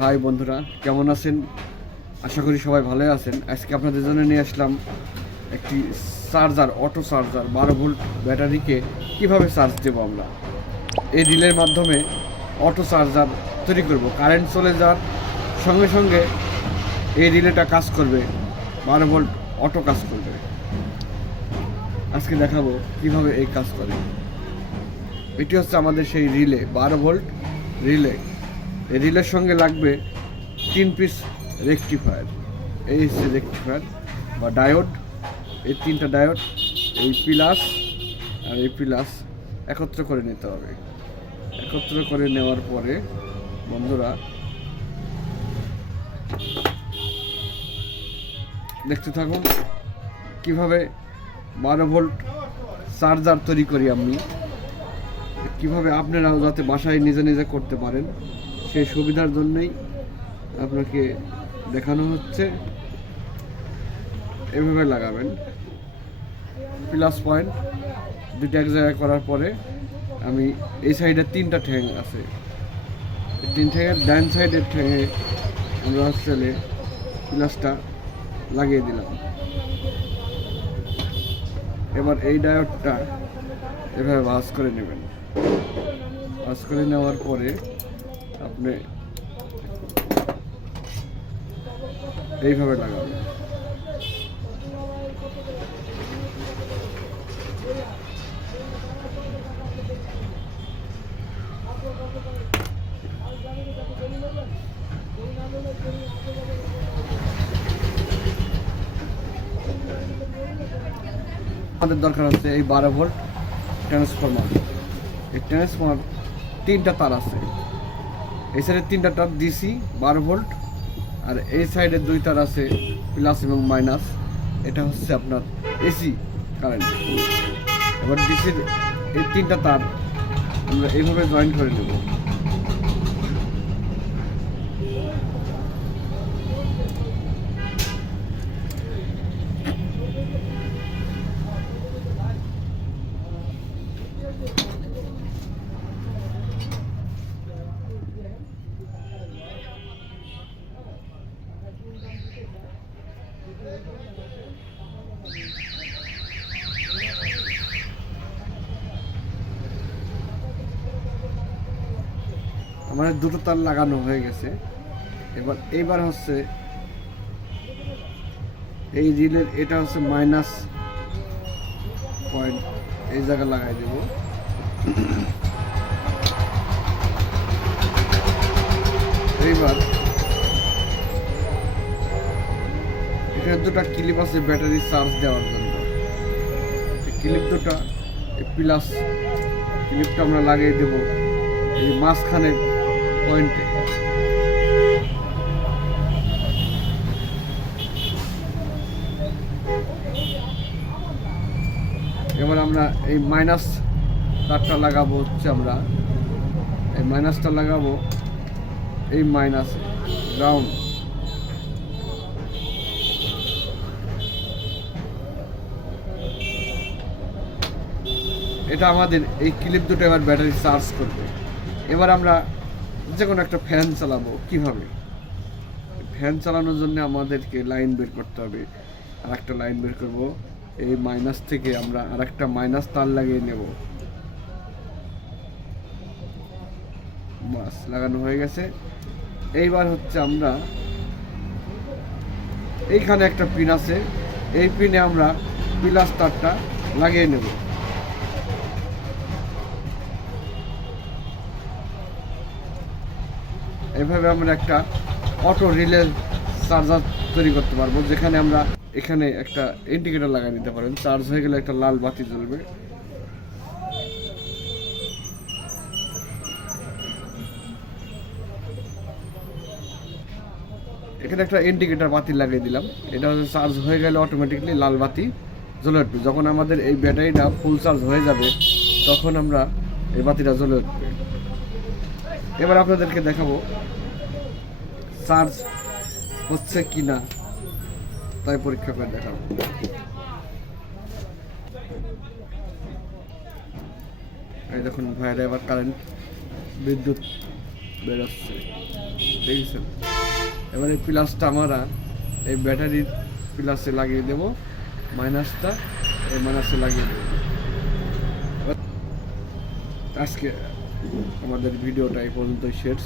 High বন্ধুরা, কেমন আছেন? আশা করি সবাই ভালোই আছেন। আজকে আপনাদের জন্য নিয়ে আসলাম একটি চার্জার, অটো চার্জার 12 ভোল্ট ব্যাটারিকে কিভাবে চার্জ দেবো আমরা। এই রিলের মাধ্যমে অটো চার্জার তৈরি করব। কারেন্ট চলে যাওয়ার সঙ্গে সঙ্গে এই রিলেটা কাজ করবে, 12 ভোল্ট অটো কাজ করবে। আজকে দেখাবো কিভাবে এই কাজ করে। এটি হচ্ছে আমাদের সেই রিলে, 12 ভোল্ট রিলে। এই রিলের সঙ্গে লাগবে 3 পিস রেকটিফায়ার। এই হচ্ছে রেকটিফায়ার বা ডায়োড। এই 3টা ডায়োড, এই প্লাস আর এই প্লাস একত্র করে নিতে হবে। একত্র করে নেওয়ার পরে বন্ধুরা দেখতে থাকুন কিভাবে 12 ভোল্ট চার্জার তৈরি করি আমি। কিভাবে আপনারাও যাতে বাসায় নিজে নিজে করতে পারেন সেই সুবিধার জন্যই আপনাকে দেখানো হচ্ছে। এভাবে লাগাবেন, প্লাস পয়েন্ট দুটো এক জায়গায় করার পরে আমি এই সাইডে 3টা ঠ্যাং আছে, 3 ঠ্যাঙের ডান সাইডের ঠ্যাঙে আমরা হচ্ছে প্লাসটা লাগিয়ে দিলাম। এবার এই ডায়োডটা এভাবে ভাঁজ করে নেবেন। ভাঁজ করে নেওয়ার পরে আপনি এইভাবে লাগাবেন। আমাদের দরকার হচ্ছে এই 12 ভোল্ট ট্রান্সফরমার। এই ট্রান্সফরমার 3টা তার আছে। এই সাইডে 3টা তার ডিসি 12 ভোল্ট, আর এই সাইডে 2 তার আছে প্লাস এবং মাইনাস। এটা হচ্ছে আপনার এসি কারেন্ট। এবার ডিসির এই 3টা তার আমরা এইভাবে জয়েন করে নেব। আমাদের 2টো তার লাগানো হয়ে গেছে। এইবার হচ্ছে এই রিলের এটা হচ্ছে মাইনাস পয়েন্ট, এই জায়গা লাগাই দেব। এইবার এখানে 2টা ক্লিপ আছে ব্যাটারি চার্জ দেওয়ার জন্য। এই ক্লিপ 2টা, এই প্লাস ক্লিপটা আমরা লাগিয়ে দেব এই মাঝখানে পয়েন্টে। এবার আমরা এই মাইনাস তারটা লাগাবো হচ্ছে আমরা এই মাইনাসটা লাগাবো এই মাইনাস গ্রাউন্ড। এটা আমাদের এই ক্লিপ 2টা এবার ব্যাটারি চার্জ করবে। এবার আমরা যে কোনো একটা ফ্যান চালাবো। কিভাবে ফ্যান চালানোর জন্য আমাদেরকে লাইন বের করতে হবে। আর একটা লাইন বের করব, এই মাইনাস থেকে আমরা আর একটা মাইনাস তার লাগিয়ে নেব। বাস, লাগানো হয়ে গেছে। এইবার হচ্ছে আমরা এইখানে একটা পিন আছে, এই পিনে আমরা প্লাস তারটা লাগিয়ে নেব। এভাবে আমরা একটা অটো রিলে চার্জার তৈরি করতে পারবো, যেখানে আমরা এখানে একটা ইন্ডিকেটর লাগিয়ে দিতে পারেন। চার্জ হয়ে গেলে একটা লাল বাতি জ্বলবে। এখানে একটা ইন্ডিকেটর বাতি লাগিয়ে দিলাম। এটা হচ্ছে চার্জ হয়ে গেলে অটোমেটিকলি লাল বাতি জ্বলে উঠবে। যখন আমাদের এই ব্যাটারিটা ফুল চার্জ হয়ে যাবে তখন আমরা এই বাতিটা জ্বলে উঠবে। এবার আপনাদেরকে দেখাবো চার্জ হচ্ছে কিনা, তাই পরীক্ষা করে দেখাবো। এই দেখুন ভাইরা, এবার কারেন্ট বিদ্যুৎ বেরোচ্ছে, দেখেছেন। এবার এই প্লাসটা আমরা এই ব্যাটারির প্লাসে লাগিয়ে দেব, মাইনাসটা এই মাইনাসে লাগিয়ে দেব। আজকে আমাদের ভিডিওটা এই পর্যন্তই শেষ।